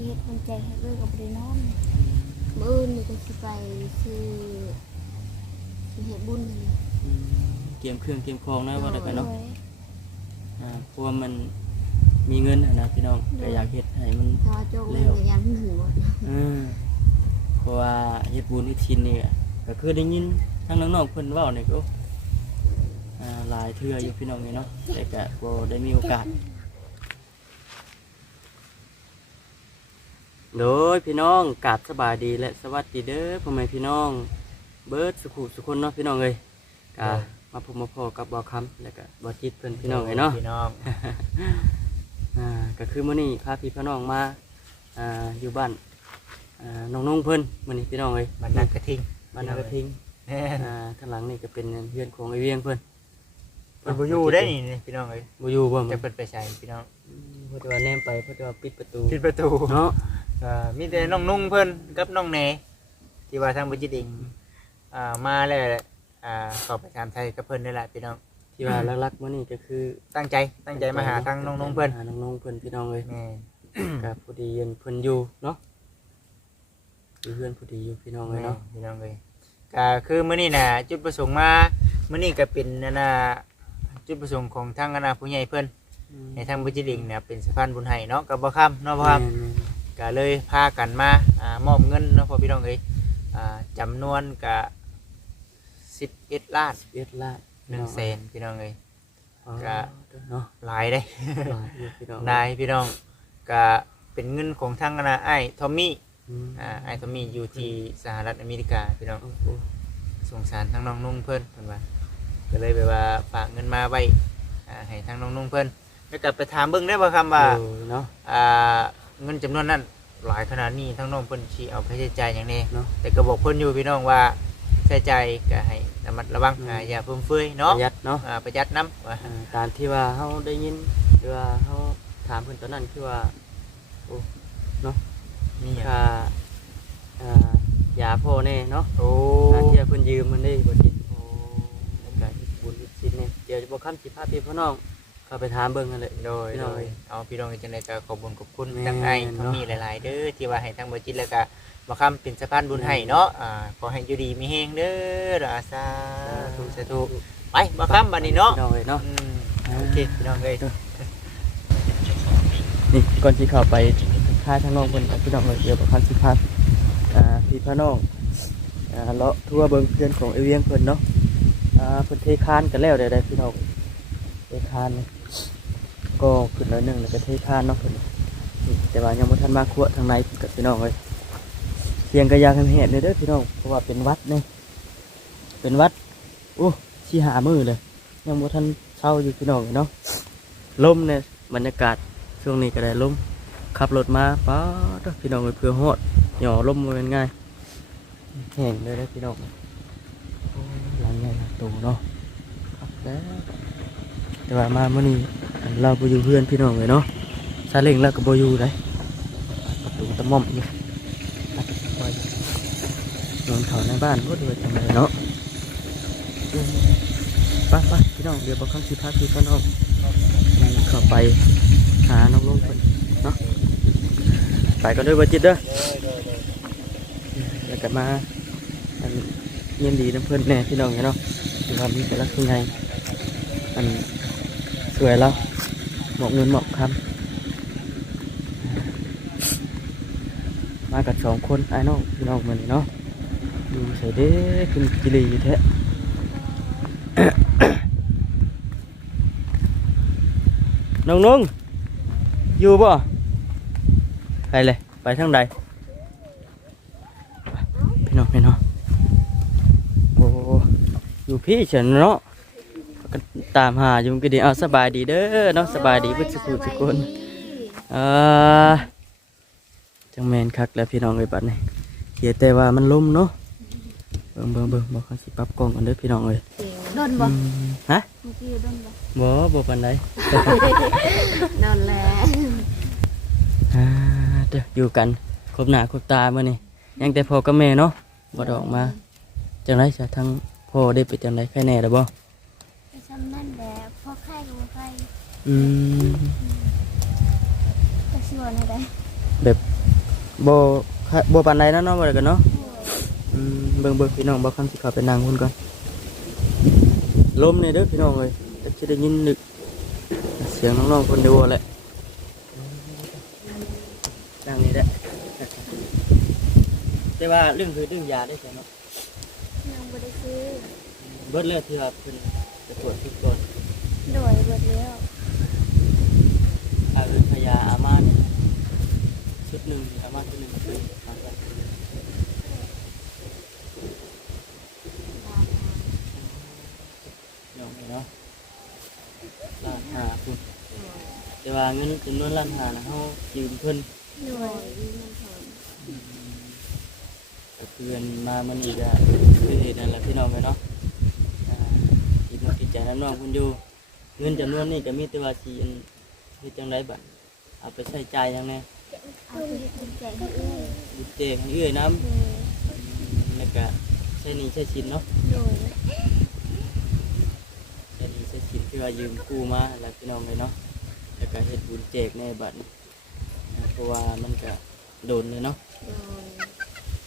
สิเฮ็ดมันใจให้เลิกกับบ่ได้นอนมื้ออื่นนี่ก็สิไปซื้อสิเฮ็ดบุญนี่อืมเกมเครื่องเกมคองนะว่าได้กันเนาะโดย อ่าเพราะว่ามันมีเงินอะนะพี่น้องก็อยากเฮ็ดให้มัน ถ้าว่าโจกมันก็ยันหัวเออเพราะว่าเฮ็ดบุญเฮ็ดทินนี่ก็ก็คือได้ยินทั้งน้องๆเพิ่นเว้านี่ก็อ่าหลายเทื่ออยู่พี่น้องนี่เนาะแต่ก็บ่ได้มีโอกาส โดยพี่น้องกราบสบายดีและสวัสดีเด้อพ่อแม่พี่น้อง เบิร์ดสุขุสุคนเนาะพี่น้องเอ้ยกามาพบมาพอกับบ่าวคำแล้วก็บ่าวจิตเพิ่นพี่น้องเอ้ยเนาะพี่น้องอ่าก็คือมื้อนี้พาพี่พี่น้องมาอ่าอยู่บ้านอ่าน้องนุ่งเพิ่นมื้อนี้พี่น้องเอ้ยมันนักกระทิงบ้านนากระทิงแน่นอ่าข้างหลังนี่ก็เป็นเรือนของไอ้เวียงเพิ่นเพิ่นบ่อยู่ได้นี่นี่พี่น้องเอ้ยบ่อยู่บ่จะมันเพิ่นไปใช้พี่น้องเพราะว่าแนมไปเพราะว่าปิดประตูปิดประตูเนาะ อ่ามีแต่น้องนุ่งเพิ่นกับน้องแหนที่ว่าทางบ่จิตเองอ่ามาแล้วอ่าเข้าไปถามไทยกับเพิ่นนี่แหละพี่น้อง ที่ว่าหลักๆมื้อนี้ก็คือตั้งใจตั้งใจมาหาทางน้องนุ่งเพิ่นหาน้องนุ่งเพิ่นพี่น้องเอ้ยแม่กับพอดีเย็นเพิ่นอยู่เนาะอยู่เพื่อนพอดีอยู่พี่น้องเลยเนาะพี่น้องเอ้ยก็คือมื้อนี้น่ะจุดประสงค์มามื้อนี้ก็เป็นนั่นน่ะจุดประสงค์ของทางคณะผู้ใหญ่เพิ่นให้ทางบ่จิตเองเนี่ยเป็นสะพานบุญให้เนาะก็บ่ค้ำเนาะบ่ค้ำ ก็เลยพากันมาอ่ามอบเงินเนาะพ่อพี่น้องเอ้ยอ่าจำนวนก็สิบเอ็ดล้านเอ็ดละหนึ่งแสนพี่น้องเอ้ยก็เนาะหลายได้หลายอยู่พี่น้องนายพี่น้องก็เป็นเงินของทางคณะไอ้ายทอมมี่อืมอ่าไอ้ายทอมมี่อยู่ที่สหรัฐอเมริกาพี่น้อง โอ้โหสงสารทั้งน้องนุ่งเพิ่นเพิ่นว่าก็เลยแบบว่าฝากเงินมาไว้อ่าให้ทั้งน้องนุ่งเพิ่นแล้วก็ไปถามเบิ่งได้บ่คำว่าเออเนาะ อ่า เงินจำนวนนั้นหลายขนาดนี้ทั้งน้องเพิ่นสิเอาไปใช้จ่ายอย่างนี้เนาะ แต่ก็บอกเพิ่นอยู่พี่น้องว่าใช้จ่ายก็ให้ระมัดระวังอืม อ่าอย่าฟุ่มเฟือยปเนาะระหยัดเนาะอ่าประหยัดน้ำว่าอ่าตามที่ว่าเฮาได้ยินหรือว่าเฮาถามเพิ่นตอนนั้นคือว่านี่ค่าอ่ายาพ่อแน่เนาะโอ้ค่าที่ว่าเพิ่นยืมมันได้บ่จิตแล้วก็บุญสินเนี่ยเดี๋ยวจะบ่ค้ำสิพาพี่พี่น้อง เข้าไปถามเบิ่งกันเลย โดยพี่โดน้องยเอาพี่น้องจังไดก็ขอบคุญขอบคุณแม่นทั้งไอ้เนาะทั้งมีหลาย ๆ เด้อที่ว่าให้ทั้งบ่จิตแล้วก็บ่คำเป็นสะพานบุญให้เนาะอ่าขอให้อยู่ดีมีแฮงเด้อราสาธุสาธุไปบ่คำบัดนี้เนาะพี่น้องเอ้ยเนาะอืมโอเคพี่น้องเอ้ยนี่ก่อนที่เข้าไปค่ายทางน้องเพิ่นกับพี่น้องเลยเดี๋ยวประคันสิพาอ่าพี่พาน้องอ่าเลาะทั่วเบิ่งเพื่อนของเอเวียงเพิ่นเนาะอ่าเพิ่นเทคานกันแล้วได้ได้พี่น้องเทคานนี่ ก็ขึ้นแล้วหนึ่งแล้วก็เทคานเนาะเพิ่นแต่ว่ายังบ่ทันมาคั่วทางในกับพี่น้องเลยเสียงกระยางแหบๆเลยเด้อพี่น้องเพราะว่าเป็นวัดนี่เป็นวัดโอ้สิหามือเลยยังบ่ทันเช้าอยู่พี่น้องเนาะลมเนี่ยบรรยากาศช่วงนี้ก็ได้ลมขับรถมาป้าดพี่น้องเพื่อหอดหย่อลมมาเป็นไงแห้งเลยนะพี่น้องโอ้ยหลังใหญ่หลังตเนาะครับแล้ว แต่ว่ามาเมื่อนี้เราไปอยู่เพื่อนพี่น้องเลยเนาะซาเล้งแล้วก็บอยู่เลยประตูตะม่อมอยู่นอนเขาในบ้านก็ดูจังเลยเนาะไป้าป้าพี่น้องเดี๋ยวบอกคำสิพาพี่พี่น้องเข้าไปหาน้องลุงเนเนาะไปกันด้วยบัจิตเด้อแล้วก็มาอันเยี่ยดีน้ำเพิ่อนแน่พี่น้องเนาะที่ว่ามีแต่ละคือไงอัน สวยแล้วเหมาะเงินเหมาะคำมากับสองคนไอ้น้องพี่น้องมันเนาะดูใส่เด้ขึ้นกิลีอยู่แท้น้องนุ่งอยู่บ่ไปเลยไปทางใดพี่น้องพี่น้องโอ้อยู่พี่เฉินเนาะ ตามหาอยู่ก็ดีเอาสบายดีเด้อเนาะสบายดีเพื่อนสุขุสุคนเออจังแมนคักแล้วพี่น้องเลยบัดนี้เขียแต่ว่ามันล่มเนาะเบิ่งเบิ่งเบิ่งบอกเขาสิปรับกล้องกันเด้อพี่น้องเลยโดนบ่อืมฮะเมื่อกี้โดนบ่บ่บ่ปานใดโดนแล้วอ่าเด้ออยู่กันครบหน้าครบตามื้อนี้ยังแต่พ่อกับแม่เนาะบ่ได้ออกมาจังไดซะทั้งพ่อได้ไปจังไดใครแน่ล่ะบ่ ไปซ้ำนั่นแหละพอไข้ก็บ่ไข้ อืมก็สิว่าได้แบบบ่ค่ะบ่ปานใดนะเนาะบ่ได้กันเนาะอืมเบิ่งเบิ่งพี่น้องบ่คันสิเข้าไปนั่งพุ่นก่อนลมนี่เด้อพี่น้องเอ้ยจะสิได้ยินนึกเสียงน้องๆคนดูแหละนั่งนี่แหละแต่ว่าเรื่องคือเรื่องยาได้ใช่เนาะยังบ่ได้ซื้อเบิดเลือดที่ว่าเพิ่นจะตรวจทุกก่อนโดยเบิดแล้ว อาเอินพยาอามาเนี่ยชุดหนึ่งอามาชุดหนึ่งคือทางกันเนาะเนาะล้านหาคุณแต่ว่าเงินจำนวนล้านหานะเขายืมเพิ่นโดยมันเถิดก็คืออันมามันอีกอะคือเหตุนั่นแหละพี่น้องไปเนาะอ่าคิดว่ากิจใจน้ำน้องคุณอยู่เงินจำนวนนี้ก็มีแต่ว่าสีน เฮ็ดจังไรบัดเอาไปใช้จ่ายยังไงเอาไปให้คนแก่ให้เอ้ยบุเจกให้เอื้อยน้โดยำแล้วก็ใช้หนี้ใช้สินเนาะโดยใช้หนี้ใช้สินที่ว่ายืมกู้มาแล้วพี่น้องเลยเนาะแล้วก็เฮ็ดบุญแจกในบัดนี้อ่าเพราะว่ามันก็โดนเลยเนาะ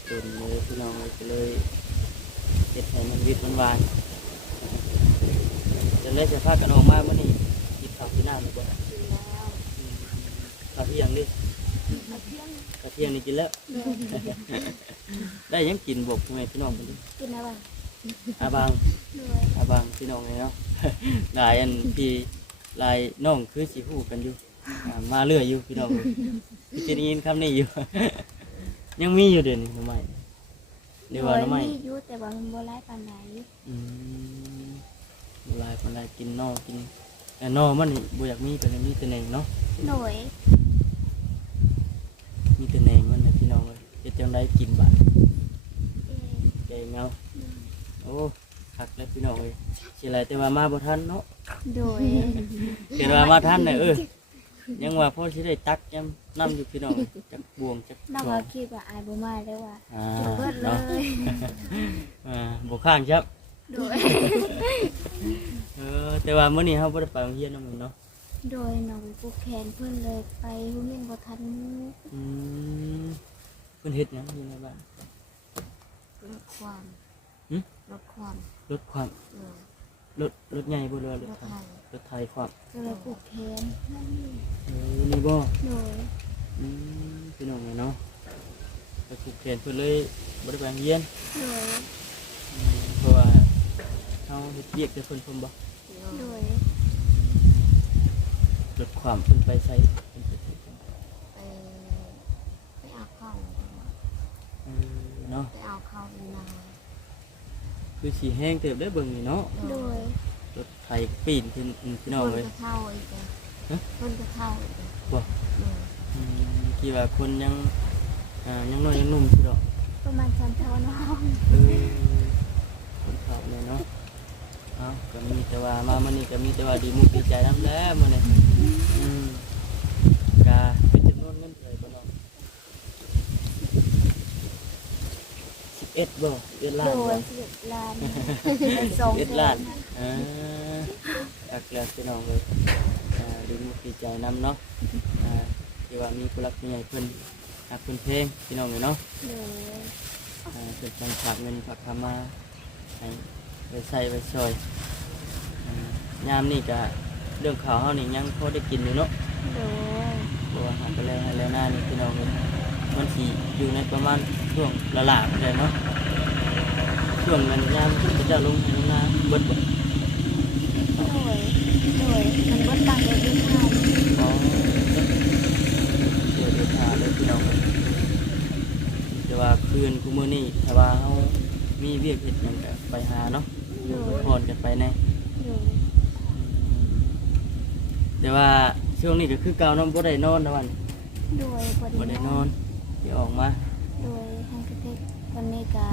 โดยโดนเลยพี่น้องเลยก็เลยเฮ็ดให้มันวิตมันวานจะเลยจะพากันออกมาเมื่อนี้กินข้าวที่น้ำหรือเปล่า กินแล้ว ข้าวเที่ยงดิมาเที่ยงข้าวเที่ยงนี่กินแล้วโดยได้หยังกินบอกพ่อแม่พี่น้องคนนี้กินอะไรอาบางโดยอาบางพี่น้องเลยเนาะหลายอันพี่หลายน้องคือสิพูดกันอยู่อ่ามาเรื่อยอยู่พี่น้องเอ้ยพี่จะได้ยินคำนี้อยู่ ยังมีอยู่เดี๋ยวนี้หน่อไม้เดี๋ยวว่าหน่อไม้มีอยู่แต่ว่ามันบ่หลายปานใดอืมหลายคนหลายกินนอกกินแต่นอกมันนี่บ่อยากมีแต่มีแต่แหนงเนาะโดย มีแต่แหนงมันนะพี่น้องเลยเฮ็ดจัง ไดกินบาดเอ้ยแกงเงาโอ้คักแล้วพี่น้องเลยสิไรแต่ว่ามาบ่ทันเนาะโดยเกิดว่ามาทันน่ะเออยังว่าพ่อสิได้ตักยำน้ำอยู่พี่น้องจักบวงจักน้องจอว่างคิดว่าอายบ่มาแล้วว่าอ่าเบิดเลเนาะยอ่าบ่ข้างครับ โดยเออแต่ว่ามื้อนี้เฮาบ่ได้ไปโรงเรียนนำมันเนาะโดยน้องผูกแขนเพิ่นเลยไปโรงเรียนบ่ทันอืมเพิ่นเฮ็ดหยังอยู่ในบ้านลดความหึลดความรถความเออรถรถใหญ่บ่เรือรลถดไทไทยยรถไทยความก็เลยผูกแขนนั่นนี่เออนี่บ่โดยอืมพี่น้องเนาะไปผูกแขนเพิ่นเลยบ่ได้ไปโรงเรียนโดยอืมเพราะว่าเฮาเฮ็ดเวียกแต่เพิ่นเพิ่นบ่โดยลดความเพิ่นไปใช้ เนาะไปเอาเข้าอีนางคือสีแห้งเติบได้เบิ่งนี่เนาะโดยรถไถปีนขึ้นพี่น้องคนเลยก็เข้าอีกอะฮะคนก็เข้าอีกอะบ่โดยอืมกี่ว่าคนยังอ่ายังน้อยยังหนุ่มสิดอกประมาณชั้นเท่าน้องเออคนเขาเลยเนาะเอาก็มีแต่ว่ามามื้อนี้ก็มีแต่ว่าดีมุกดีใจนำแล้วมื้อนี้อืมก็เป็นจำนวนเงินเท่าไหร่บ่น้อง 11บ่11ล้านโดบ่ยสิบล้านสองเอ็ดแสล้านนอ่าตักแล้วพี่น้องเลยอ่าดีมุกดีใจนำเนาะอ่าที่ว่ามีผู้รักผู้ใหญ่เพิ่นหักเพิ่นเพลงพี่น้องเลยเนาะ โดยอ่าเพิ่นจังฝากเงินฝากคำมาให้ไปใส่ไปซอยอ่ายามนี่ก็เรื่องข่าวเฮานี่ยังพอได้กินอยู่เนาะโดยเพราะว่าหาไปแล้วให้แล้วหน้านี่พี่น้องเลย มันสิอยู่ในประมาณช่วงละลาไปเลยเนาะช่วงนั้นยามที่จะลงให้ลงหน้าเบิดเบิดโดยโดยมันเบิดตังค์เลยด้วยค่ะอ๋อเดี๋ยวเดี๋ยวหาเลยพี่น้องแต่ว่าคืนกูมือนี่ถ้าว่าเขามีเวียกเห็ดหยังก็ไปหาเนาะอยู่พักผ่อนกันไปแน่โดยแต่ว่าช่วงนี้ก็คือเก่าเน้องบ่ได้นอนนะวันโดยบ่ได้นอน ที่ออกมา โดยทางกระเทศตอนนี้ก็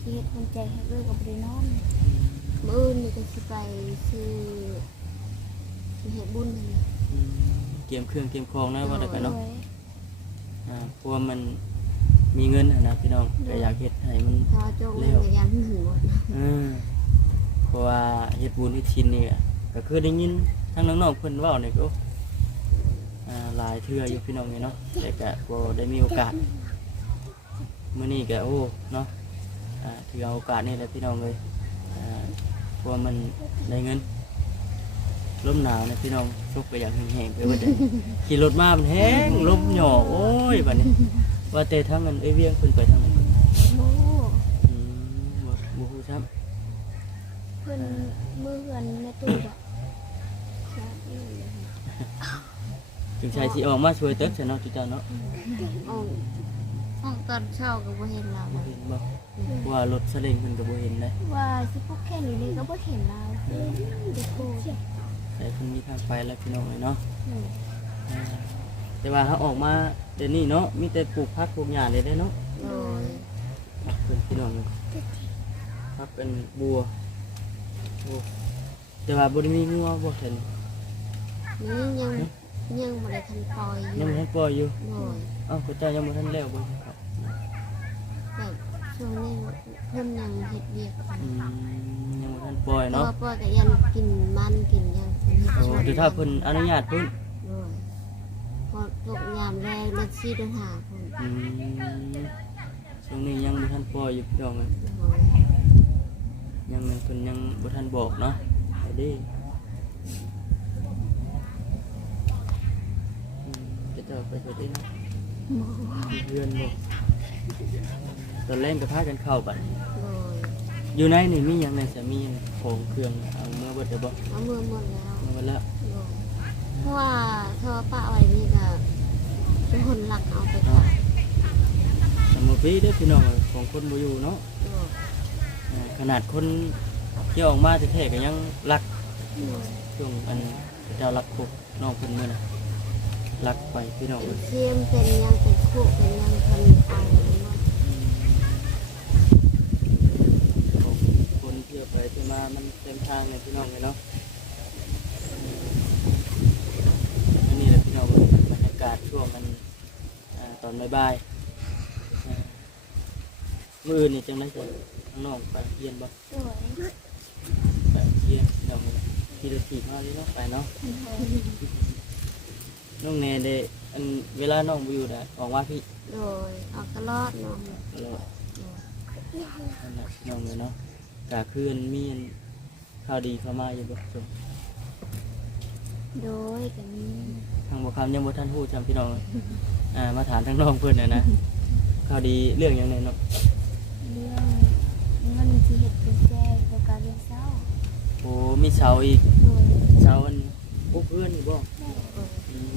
ที่เฮ็ดคนใจให้เลิกกับบริโนอนมื้ออื่นนี่ก็สิไปซื้อสิเฮ็ดบุญนี่อืมเกมเครื่องเกมคองนะว่าแต่กันเนาะโดย อ่าเพราะว่ามันมีเงินอะนะพี่น้องก็อยากเฮ็ดให้มัน ถ้าโจกเลยก็ยังหึงหมดเออเพราะว่าเฮ็ดบุญเฮ็ดชินนี่ก็ก็คือได้ยินทั้งน้องๆเพิ่นเว้านี่ก็อ่าหลายเทื่ออยู่พี่น้องนี่เนาะแต่ก็บ่ได้มีโอกาสมื้อนี้ก็โอ้เนาะอ่าถือเอาโอกาสนี่แหละพี่น้องเลยอ่าเพราะว่ามันได้เงินลมหนาวเนี่ยพี่น้องชุกไปอย่างแห้งๆไปว่าแต่ขี่รถมามันแห้งลมหย่อโอ้ยบัดนี้ว่าแต่ทั้งเงินไอ้เวียงเพิ่นไปทางไหนโอ้อืมบ่บ่ฮู้ซ้ำเพิ่นมือเงินในตู้บ่ใช่อยู่เลย จึงใช้สิออกมาช่วยเติบซะเนาะจุเจ้าเนาะออกออกตอนเช้าก็บ่เห็นเราบ่เห็นบ่ว่ารถสลิงเพิ่นก็บ่เห็นเลยว่าสิพวกแค่นี้นี่ก็บ่เห็นเราเด็กโคแต่เพิ่นมีทางไปแล้วพี่น้องเลยเนาะอืมอ่าแต่ว่าเขาออกมาเดี๋ยวนี้เนาะมีแต่ปลูกผักปลูกหญ้าเลยได้เนาะโดยผักเป็นพี่น้องเลยผักเป็นบัวโอ้แต่ว่าบ่ได้มีงัวบ่เห็นนี่ยัง ยังบ่ได้ทันปล่อยอยัยู่งบ่ทันปล่อยอยู่โดยเอ้าพระเจ้ายังบ่ทันแล้วบ่ครับแบบช่วงนี้เพิ่นยังเฮ็ดเวียกอืมยังบ่ทันปล่อยเพราะเนาะว่าปล่อยก็ยังกินมันกินหยังเพิ่นเฮ็ดโอ้ช่วงเดี๋ยวถ้าเพิ่นอนุญาตเพิ่นโดยพอตกยามแรงรถซีเดินหาเพิ่นอืมช่วงนี้ยังบ่ทันปล่อยอยู่พี่น้องเลยโดยยังเพิ่นยังบ่ทันบอกเนาะไปเดิอืมพระ เจ้าไปเฮ็ดเองเนาะมีเพื่อนบอกตอนแรกก็พากันเข้าบัดโดยอยู่ในนี่มีหยังในสามีหยังของเครื่องเอาเมื่อเบิดเดี๋ยวบอกเอามือหมดแล้ว เมื่อเบิดแล้วโดยเพราะว่าเธอป้าไว้นี่ก็เป็นคนหลักเอาไปขายสมมติเด้อพี่น้องของคนบ่อยู่เนาะโดยอ่าขนาดคนที่ออกมาแท้ๆก็ยังรักโดยช่วงอันเจ้ารักพวกน้องเพิ่นมื้อน่ะ รักไปพี่น้องเป็เอ้นยเทียมเป็นยังเป็นคู่เป็นยังเพิ่นเอาหมดอืมของคนเที่ยวไปที่มามันเต็มทางเลยพี่น้องเลยเนาะอันนี้แหละพี่น้องบรรยากาศช่วงมันอ่าตอนบ่ายๆอ่ามื่ออื่นนี่จังได้จะข้างนอกไปเยียนบ่โดยไปเยียนเดี๋ยวขี่รถถีบมาเลยเนาะไปเนาะ น้องเนเดอันเวลาน้องบ่อยู่น่ะออกว่าพี่โดยออกตลอดเนาะตลอดนั่นแหละพี่น้องเลยเนาะกะคืออันมีอันข่าวดีเข้ามาอยู่บ่ส่งโดยก็มีทางบ่คำยังบ่ทันฮู้จำพี่น้องเลยอ่ามาถามทางน้องเพิ่นน่ะนะข่าวดีเรื่องหยังไงเนาะเรื่องเงินที่เฮ็ดเป็นแจ้งต่อการเรียนเช้าโอ้มีเสาอีกโดยเสาอันพวกเพื่อนนี่บ่ แม่เออ อืม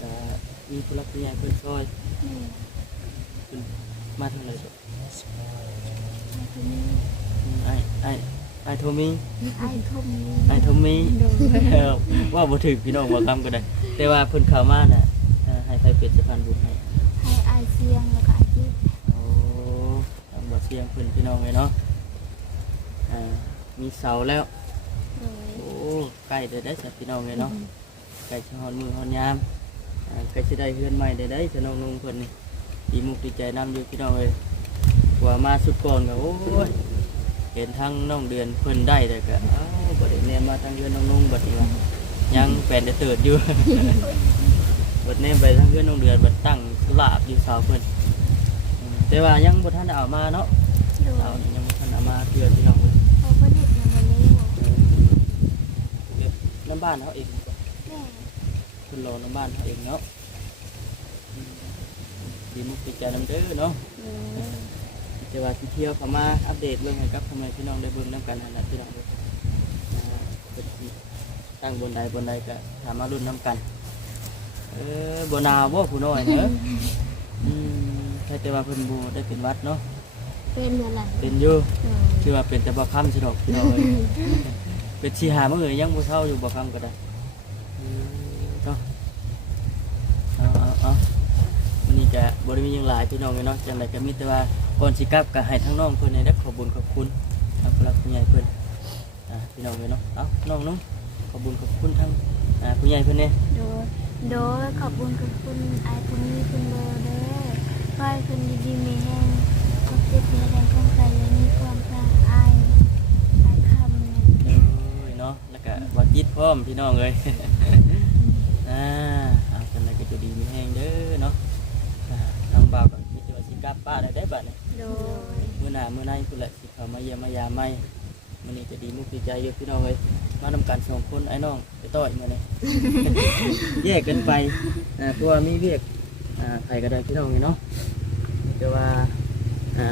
ก็มี ผู้รักผู้ใหญ่เพิ่นซอยแม่เพิ่นมาทางไหนบ่ไอ้คนนี้อืมไอ้ไอ้ไอ้โทมีไอ้ทมนี้ไอ้โทมีโดยเออว่าบ่ถึกพี่น้องบ่คำก็ได้ แต่ว่าเพิ่นเข้ามาน่ะอ่าให้ไผเป็นสะพานบุญให้ให้ไอ้เสียงแล้วก็ไอ้จิ๊บโอ้ทำบ่เสียงเพิ่นพี่น้องเลยเนาะอ่ามีเสาแล้ว โดยโอ้ใกล้ได้ได้สัพี่น้องเลยเนาะใกล้สิฮอดมือฮอดยามอ่าใกล้สิได้เฮือนใหม่ได้ได้สน้องนุ่งเพิ่นนี่ดีมุกดีใจนํอยู่พี่น้องเอ้ยว่ามาสุดก่อนก็โอ้ยเห็นทั้งน้องเดือนเพิ่นได้แต่ก็เอ้าบ่ได้แนมมาทางเฮือนน้องนุ่งบัดนี้ว่ายังแฟนได้เติดอยู่ บัดแนมไปทางเฮือนน้องเดือนบัดตั้งสุลาบอยู่เสาเพิ่นอืมแต่ว่ายังบ่ทันได้เอามาเนาะโดยเสานี่ยังบ่ทันเอามาเพื่อพี่น้องเอ้ยเขาเพิ่นเฮ็ดยังบ่แล้วเก็บน้ำบ้านเขาเองบ่แม่ คุณรอน้ำบ้านเขาเองเนาะอืมดีมุกดีใจนำเด้อเนาะเออแต่ว่าที่เที่ยวเขามาอัปเดตเรื่องให้กับทำไมพี่น้องได้เบิ่งน้ำกันนั่นแหละพี่น้องเด้ออ่าเป็นที่ตั้งบนใดบนใดก็สามารถรุ่นน้ำกัน เออบนาวบ่ผู้น้อยเนอะอืมใช่แต่ว่าเพิ่นบูได้เป็นวัดเนาะเป็นอะไรเป็นอยู่เออคือว่าเป็นแต่บ่ค่ำสิดอกพี่น้องเอ้ยเป็นชีหามื้อเอ้ยยังบ่เท่าอยู่บ่ค่ำก็ได้อืมเนาะเอาเอาเอา วันนี้ก็บ่ได้มีหยังหลายพี่น้องเลยเนาะจังไดก็มีแต่ว่าก่อนสิกลับก็ให้ทั้งน้องเพิ่นได้ขอบคุญขอบคุณทางผู้หลักผู้ใหญ่เพิ่นอ่าพี่น้องเลยเนาะเอ้าน้องเนาะขอบคุญขอบคุณทั้งอ่าผู้ใหญ่เพิ่นเนี่ยโดยโดยขอบคุณขอบคุณไอ้คนนี้คุณโบเด้อขอให้คุณดีๆมีแห้งทุกเจ็บในแรงของใจและมีความรักไอ้ไอ้คำเนี่ยโอ้ยเนาะแล้วก็บ่จิตพร้อมพี่น้องเลยอ่า เอาจังไดก็จะดีมีแฮงเด้อเนาะอ่าน้องบ่าวก็มีแต่ว่าสิอหน้ามื้อในพุ่นแหละสิเข้ามาเยี่ยมมายามใหม่มื้อนี้ก็ดีมุกดีใจอยู่พี่น้องเอ้ยมานำกันสองคนไอ้น้องไปต่อยมื้อนี้ แยกกันไปอ่าเพราะว่ามีเวียกอ่าใครก็ได้พี่น้องเอ้ยเนาะแต่ว่าอ่า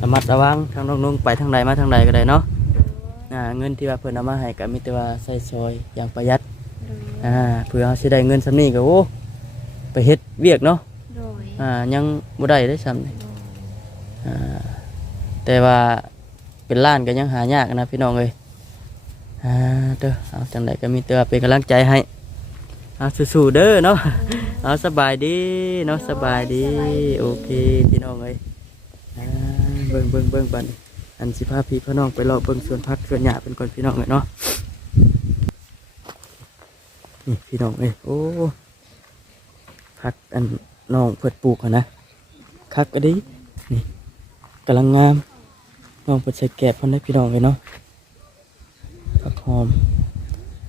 ระมัดระวังทางน้องนุ่งไปทางใดมาทางใดก็ได้เนาะโดยอ่าเงินที่ว่าเพิ่นเอามาให้ก็มีแต่ว่าใส่ซอยอย่างประหยัด โดยอ่าเพื่อเฮาสิได้เงินซำนี้ก็โอ้ไปเฮ็ดเวียกเนาะโดย อ่ายังบ่ได้ได้ซ้ำนี่อ่าแต่ว่าเป็นล้านก็ยังหายากนะพี่น้องเอ้ยอ่าเด้อเอาจังไดก็มีแต่ว่าเป็นกำลังใจให้เอาสู้ๆเด้อเนาะเอาสบายดีเนาะสบายดีโอเคพี่น้องเอ้ยเบิ่งเบิ่งเบิ่งบันอันสิพาพี่พี่น้องไปเลาะเบิ่งสวนผักสวนหญ้าเป็นก่อนพี่น้องเอ้ยเนาะนี่พี่น้องเอ้ยโอ้ผักอัน น้องเพิ่นปลูกอะนะคักก็ดีนี่กำลังงามน้องเปิดใส่แกะพันได้พี่น้องเลยเนาะผักหอม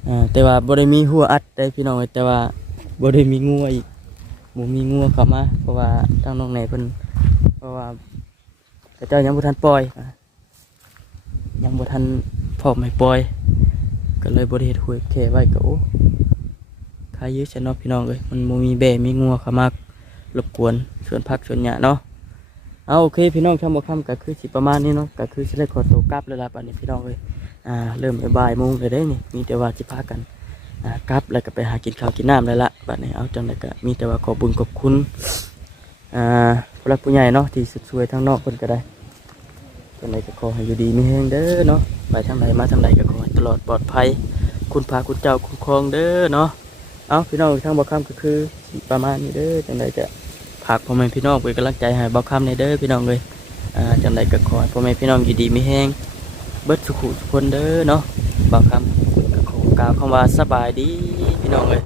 อ่าแต่ว่าบ่ได้มีหัวอัดได้พี่น้องเลยแต่ว่าบ่ได้มีงัวอีกบ่มีงัวเข้ามาเพราะว่าทางน้องไหนเพิ่นเพราะว่าพระเจ้ายังบ่ทันปล่อย่ายังบ่ทันพร้อมให้ปล่อย ก็เลยบ่ได้เฮ็ดหัวแค่ไว้ก็โอ้ขายเยอะซะเนาะพี่น้องเอ้ยมันบ่มีแบ่มีงัวเข้ามา รบกวนสวนพักสวนหญ้าเนาะเอาโอเคพี่น้องคำบอกคำก็คือสิประมาณนี้เนาะก็คือสิได้ขอตัวกลับแล้วล่ะปันนี้พี่น้องเลยอ่าเริ่มบ่ายโมงเลยได้นี่มีแต่ว่าสิพากันอ่ากลับแล้วก็ไปหากินข้าวกินน้ำแล้วล่ะบัดนี้เอาจังไดก็มีแต่ว่าขอบุญขอบคุณอ่าผู้หลักผู้ใหญ่เนาะที่สุดสวยทั้งนอกคนก็ได้จังไดก็ขอให้อยู่ดีมีแฮงเด้อเนาะไปทางใดมาทางใดก็ขอให้ตลอดปลอดภัย คุณพาคุณเจ้าคุ้มครองเด้อเนาะเอาพี่น้องทางบอกคำก็คือสิประมาณนี้เด้อจังไดก็ ฝากพ่อแม่พี่น้องเป็นกำลังใจให้เบาคำในเด้อพี่น้องเลยอ่าจังไดก็ขอให้พ่อแม่พี่น้องอยู่ดีไม่แห้งเบิดสุขุทุกคนเด้อเนาะบ่าคำก็ขอกล่าวคำว่าสบายดีพี่น้องเลย